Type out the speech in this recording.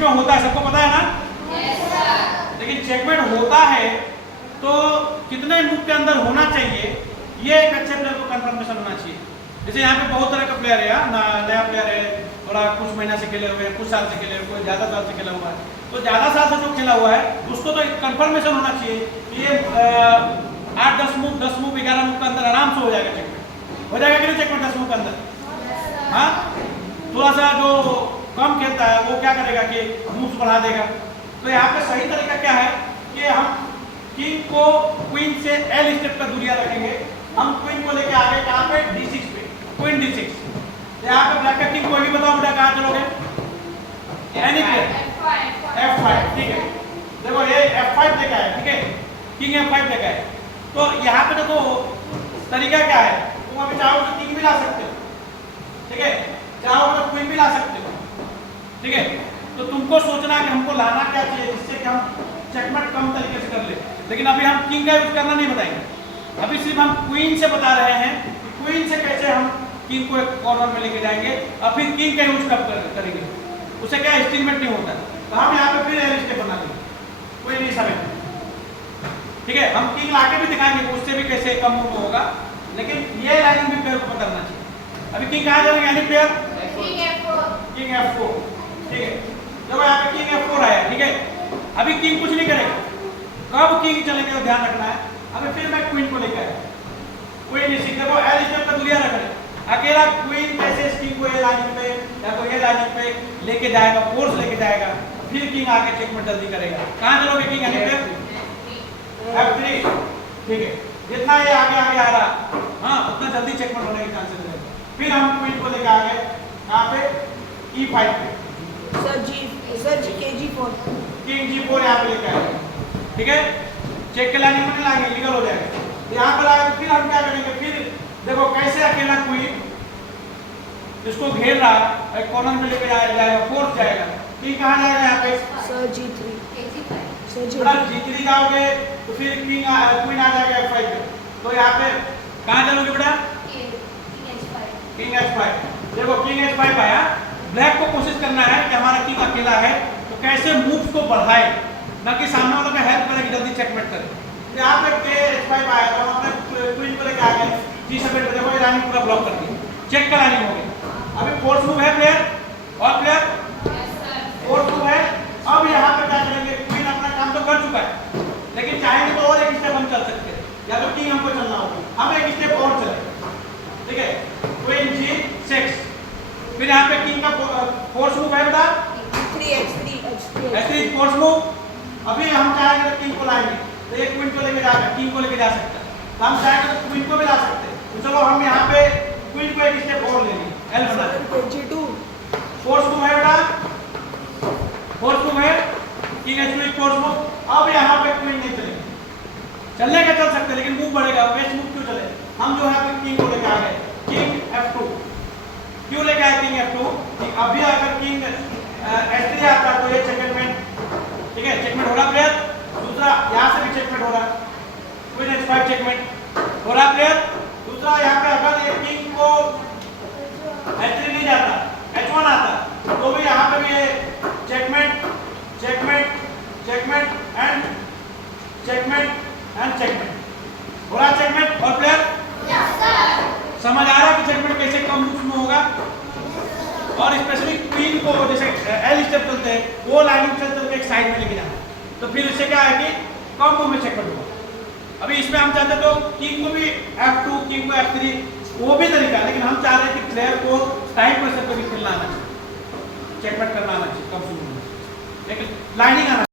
में होता है, सबको पता है ना? लेकिन चेकमेट होता है तो कितने मूव के अंदर होना चाहिए, ये एक अच्छे प्लेयर को कंफर्मेशन होना चाहिए। जैसे यहाँ पे बहुत तरह का प्लेयर है, नया प्लेयर है, थोड़ा कुछ महीना से खेले हुए हैं, कुछ साल से खेले हुए, कोई ज़्यादा साल से खेला हुआ है, तो ज़्यादा साल से जो खेला हुआ है उसको तो कंफर्मेशन होना चाहिए कि ये 8-10 मूव 11 मूव के अंदर आराम से हो जाएगा चेकमेट। हो जाएगा कि नहीं चेकमेट 10 मूव के अंदर? हाँ, थोड़ा सा जो कम खेलता है वो क्या करेगा कि मूव्स बढ़ा देगा। तो यहाँ पे सही तरीका क्या है कि हम किंग को क्वीन से एल स्टेप का दूरिया रखेंगे। हम क्वीन को लेके आगे कहाँ पे? D6 पे, क्वीन D6। यहाँ पे ब्लैक का किंग कोई भी बताओ बेटा कहाँ चलोगे? एनी प्लेयर F5, ठीक है। देखो ये F5 लेके आया, ठीक है, किंग F5 लेके आया। तो यहाँ पे देखो तरीका क्या है, तुम अभी चाहो तो किंग भी ला सकते हो, ठीक है, चाहो तो क्वीन भी ला सकते हो, ठीक है। तो तुमको सोचना है कि हमको लाना क्या चाहिए जिससे कि हम चेकमेट कम तरीके से कर ले। लेकिन अभी हम किंग का यूज करना नहीं बताएंगे, अभी सिर्फ हम क्वीन से बता रहे हैं कि क्वीन से कैसे हम किंग को एक कॉर्नर में लेके जाएंगे और फिर किंग का यूज कब करेंगे, उसे क्या स्टीलमेट नहीं होता। तो हम यहाँ पे फिर एल स्टेप बना देंगे, कोई नहीं समझ, ठीक है। हम किंग लाके भी दिखाएंगे कि उससे भी कैसे कम मूव होगा, लेकिन ये लाइन भी प्लेयर को पकड़ना चाहिए। अभी किंग कहाँ जाएंगे? एनी प्लेयर किंग F4, ठीक है। देखो यहाँ पे किंग F4 आया, ठीक है। अभी किंग कुछ नहीं करेगा, कब किंग चलेंगे तो ध्यान रखना है। अभी फिर मैं क्वीन को लेकर आया, क्वीन इसी देखो एल स्टेप का दूरिया रख रहे, अकेला क्वीन कैसे इस किंग को ये लाइन पे या कोई ये लाइन पे लेके जाएगा, फोर्स लेके जाएगा, फिर किंग आके चेकमेट जल्दी करेगा। कहाँ चलोगे किंग? एनी प्लेयर F3, ठीक है। जितना ये आगे आगे आ रहा, हाँ, उतना जल्दी चेकमेट होने के चांसेस है। फिर हम क्वीन को लेकर आ गए कहाँ पे? E5 पे, सर KG4, किंग G4 यहाँ पे लेकर आए, ठीक है। चेक के लाने में नहीं लाएंगे, लीगल हो जाएगा। यहाँ पर आए फिर हम क्या करेंगे? फिर देखो कैसे अकेला क्वीन इसको घेर रहा है, कॉर्नर में लेके जाएगा, फोर्स जाएगा। किंग कहाँ जाएगा? यहाँ पे सर G3, G3 जाओगे तो फिर किंग क्वीन आ जाएगा F5 पे। तो यहाँ पे कहाँ चलोगे बेटा? King H5। देखो किंग H5 आया, ब्लैक को कोशिश करना है कि हमारा किंग अकेला है तो कैसे मूव्स को बढ़ाए, ना कि सामने वालों का हेल्प करें कि जल्दी चेकमेट करे। यहाँ पे H5 आया तो हम अपने क्वीन को लेकर आ गए G7 पे। देखो ये रानी पूरा ब्लॉक कर दिया, चेक का रानी हो गई। अभी फोर्स मूव है प्लेयर और प्लेयर फोर्स मूव है। अब यहाँ पे क्या करेंगे? क्वीन अपना काम तो कर चुका है, लेकिन चाहेंगे तो और एक स्टेप हम चल सकते हैं, या तो किंग हमको चलना होगा, हम एक स्टेप और चले, ठीक है। क्वीन G6, फिर यहाँ पे किंग का फोर्स मूव है बेटा H3 फोर्स मूव। अभी हम चाहेंगे तो किंग को लाएंगे, तो एक क्वीन को लेके जाएगा, किंग को लेके जा सकता है, तो हम चाहेंगे तो क्वीन को भी ला सकते हैं। तो चलो हम यहाँ पे क्वीन को एक स्टेप और लेंगे, L बना G2, फोर्स मूव है बेटा, फोर्स मूव है, किंग H2 फोर्स मूव। अब यहाँ पे क्वीन नहीं चलेगी, चलने का चल सकते लेकिन मूव बढ़ेगा, वेस्ट मूव क्यों चले? हम जो है किंग को लेके आ गए, किंग F2। क्यों लेके आए किंग F2? अभी अगर किंग H3 आता तो ये चेकमेट, ठीक है, चेकमेट हो रहा प्लेयर। दूसरा यहाँ से भी चेकमेट हो रहा, क्वीन H5 चेकमेट हो रहा प्लेयर। दूसरा यहाँ पे अगर ये किंग को H3 नहीं जाता, H1 आता तो भी यहाँ पे भी ये checkmate checkmate checkmate and checkmate and checkmate हो रहा, चेकमेट। और प्लेयर समझ आ रहा है कि चेकमेट कैसे कम मूव्स में होगा। और स्पेशली क्वीन को जैसे एल स्टेप चलते हैं वो लाइनिंग चल के एक साइड में लेके जाना, तो फिर इससे क्या है कि कम मूव में चेकमेट होगा। अभी इसमें हम चाहते तो किंग को भी F2, किंग को F3, वो भी तरीका, लेकिन हम चाह रहे हैं कि प्लेयर को टाइम प्रेशर पे भी खेलना आना चाहिए, चेकमेट करना आना चाहिए, कम से कम एक लाइनिंग आना